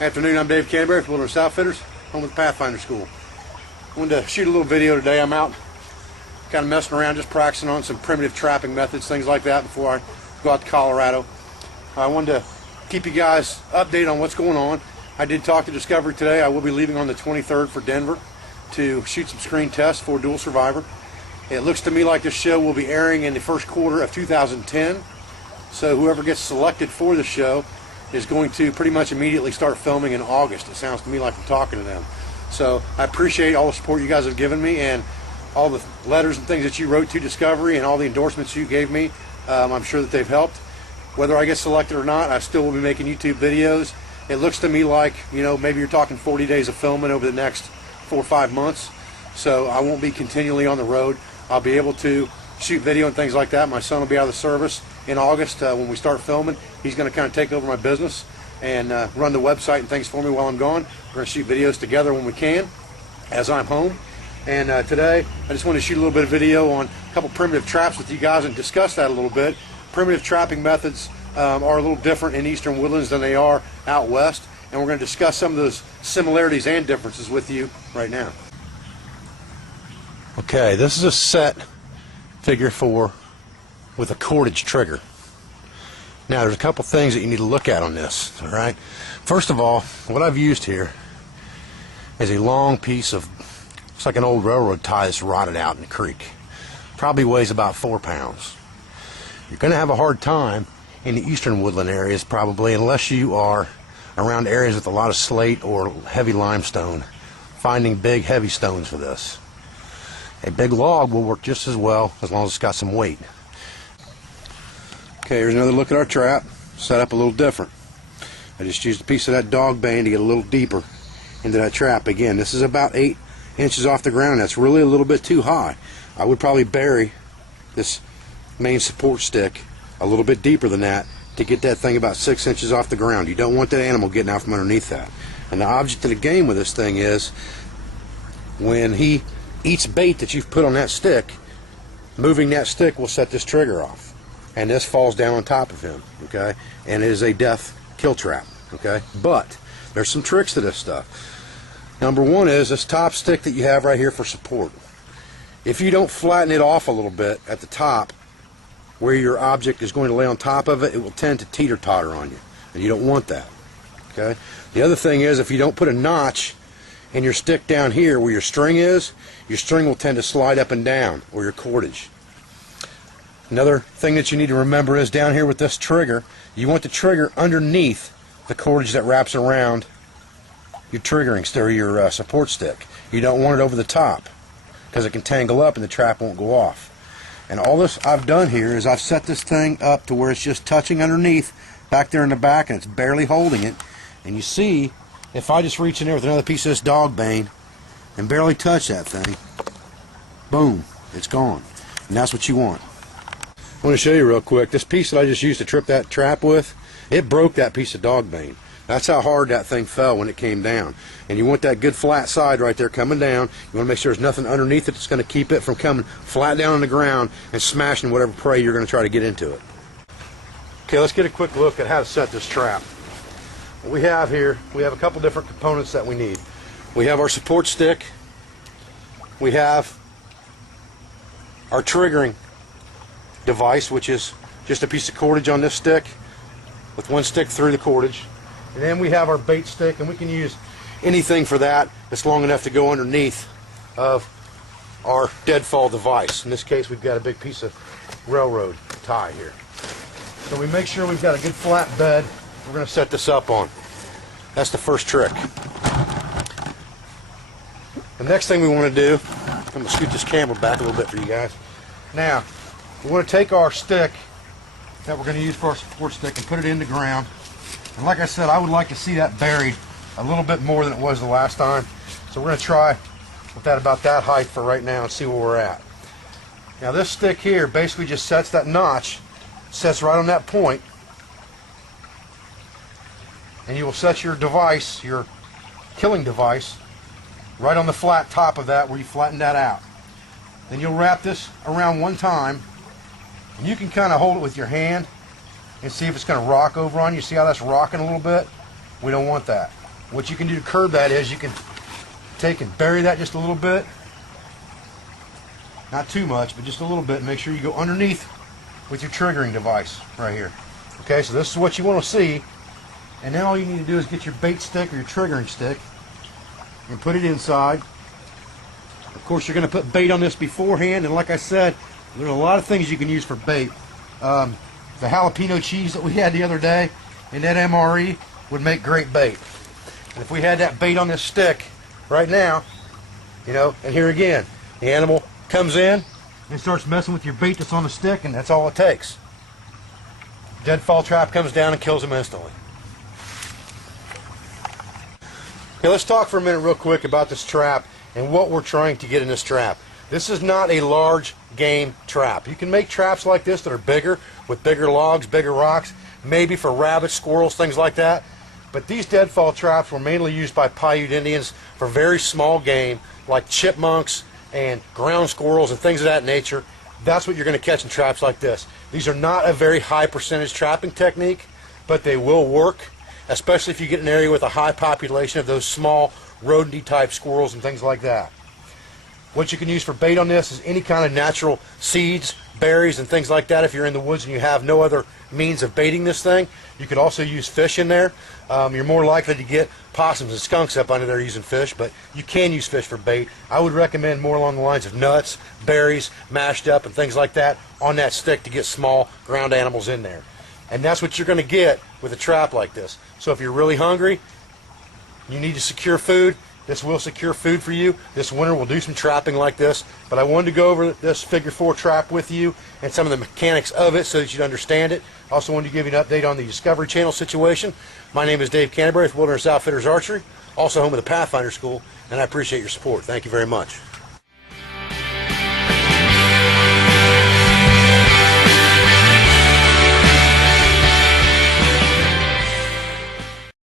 Afternoon, I'm Dave Canterbury from Wilderness Outfitters, home of the Pathfinder School. I wanted to shoot a little video today. I'm out kind of messing around, just practicing on some primitive trapping methods, things like that before I go out to Colorado. I wanted to keep you guys updated on what's going on. I did talk to Discovery today. I will be leaving on the 23rd for Denver to shoot some screen tests for Dual Survivor. It looks to me like this show will be airing in the first quarter of 2010. So whoever gets selected for the show is going to pretty much immediately start filming in August. It sounds to me like I'm talking to them. So I appreciate all the support you guys have given me and all the letters and things that you wrote to Discovery and all the endorsements you gave me. I'm sure that they've helped. Whether I get selected or not, I still will be making YouTube videos. It looks to me like, you know, maybe you're talking 40 days of filming over the next 4 or 5 months. So I won't be continually on the road. I'll be able to shoot video and things like that. My son will be out of the service in August when we start filming. He's going to kind of take over my business and run the website and things for me while I'm gone. We're going to shoot videos together when we can as I'm home. And today I just wanted to shoot a little bit of video on a couple primitive traps with you guys and discuss that a little bit. Primitive trapping methods are a little different in eastern woodlands than they are out west, and we're going to discuss some of those similarities and differences with you right now. Okay, this is a set figure 4 with a cordage trigger. Now there's a couple things that you need to look at on this. All right, first of all, what I've used here is a long piece of, it's like an old railroad tie that's rotted out in the creek. Probably weighs about 4 pounds. You're going to have a hard time in the eastern woodland areas probably, unless you are around areas with a lot of slate or heavy limestone, finding big heavy stones for this. A big log will work just as well as long as it's got some weight. Okay, here's another look at our trap, set up a little different. I just used a piece of that dog bane to get a little deeper into that trap. Again, this is about 8 inches off the ground. That's really a little bit too high. I would probably bury this main support stick a little bit deeper than that to get that thing about 6 inches off the ground. You don't want that animal getting out from underneath that. And the object of the game with this thing is when he eats bait that you've put on that stick, moving that stick will set this trigger off, and this falls down on top of him. Okay, and it is a death kill trap. Okay, but there's some tricks to this stuff. Number one is this top stick that you have right here for support. If you don't flatten it off a little bit at the top where your object is going to lay on top of it, it will tend to teeter-totter on you, and you don't want that. Okay, the other thing is if you don't put a notch in your stick down here where your string is, your string will tend to slide up and down, or your cordage. Another thing that you need to remember is down here with this trigger, you want the trigger underneath the cordage that wraps around your triggering or your support stick. You don't want it over the top because it can tangle up and the trap won't go off. And all this I've done here is I've set this thing up to where it's just touching underneath back there in the back, and it's barely holding it. And you see, if I just reach in there with another piece of this dog bane and barely touch that thing, boom, it's gone. And that's what you want. I want to show you real quick, this piece that I just used to trip that trap with, it broke that piece of dog bane. That's how hard that thing fell when it came down. And you want that good flat side right there coming down. You want to make sure there's nothing underneath it that's going to keep it from coming flat down on the ground and smashing whatever prey you're going to try to get into it. Okay, let's get a quick look at how to set this trap. What we have here, we have a couple different components that we need. We have our support stick. We have our triggering device, which is just a piece of cordage on this stick with one stick through the cordage. And then we have our bait stick, and we can use anything for that that's long enough to go underneath of our deadfall device. In this case, we've got a big piece of railroad tie here. So we make sure we've got a good flat bed we're going to set this up on. That's the first trick. The next thing we want to do, I'm going to scoot this camera back a little bit for you guys. Now, we want to take our stick that we're going to use for our support stick and put it in the ground. And like I said, I would like to see that buried a little bit more than it was the last time. So we're going to try with that about that height for right now and see where we're at. Now this stick here basically just sets that notch, sets right on that point, and you will set your device, your killing device, right on the flat top of that where you flatten that out. Then you'll wrap this around one time, and you can kind of hold it with your hand and see if it's going to rock over on you. See how that's rocking a little bit? We don't want that. what you can do to curb that is you can take and bury that just a little bit. Not too much, but just a little bit. Make sure you go underneath with your triggering device right here. Okay, so this is what you want to see. And now all you need to do is get your bait stick or your triggering stick and put it inside. Of course, you're going to put bait on this beforehand, and like I said, there's a lot of things you can use for bait. The jalapeno cheese that we had the other day and that MRE would make great bait. And if we had that bait on this stick right now, you know, and here again, the animal comes in and starts messing with your bait that's on the stick, and that's all it takes. Deadfall trap comes down and kills them instantly. Okay, let's talk for a minute real quick about this trap and what we're trying to get in this trap. This is not a large game trap. You can make traps like this that are bigger, with bigger logs, bigger rocks, maybe for rabbits, squirrels, things like that. But these deadfall traps were mainly used by Paiute Indians for very small game, like chipmunks and ground squirrels and things of that nature. That's what you're going to catch in traps like this. These are not a very high percentage trapping technique, but they will work, especially if you get an area with a high population of those small rodent type squirrels and things like that. What you can use for bait on this is any kind of natural seeds, berries, and things like that. If you're in the woods and you have no other means of baiting this thing, you could also use fish in there. You're more likely to get possums and skunks up under there using fish, but you can use fish for bait. I would recommend more along the lines of nuts, berries, mashed up, and things like that on that stick to get small ground animals in there. And that's what you're going to get with a trap like this. So if you're really hungry, you need to secure food, this will secure food for you. This winter we'll do some trapping like this, but I wanted to go over this figure 4 trap with you and some of the mechanics of it so that you'd understand it. I also wanted to give you an update on the Discovery Channel situation. My name is Dave Canterbury with Wilderness Outfitters Archery, also home of the Pathfinder School, and I appreciate your support. Thank you very much.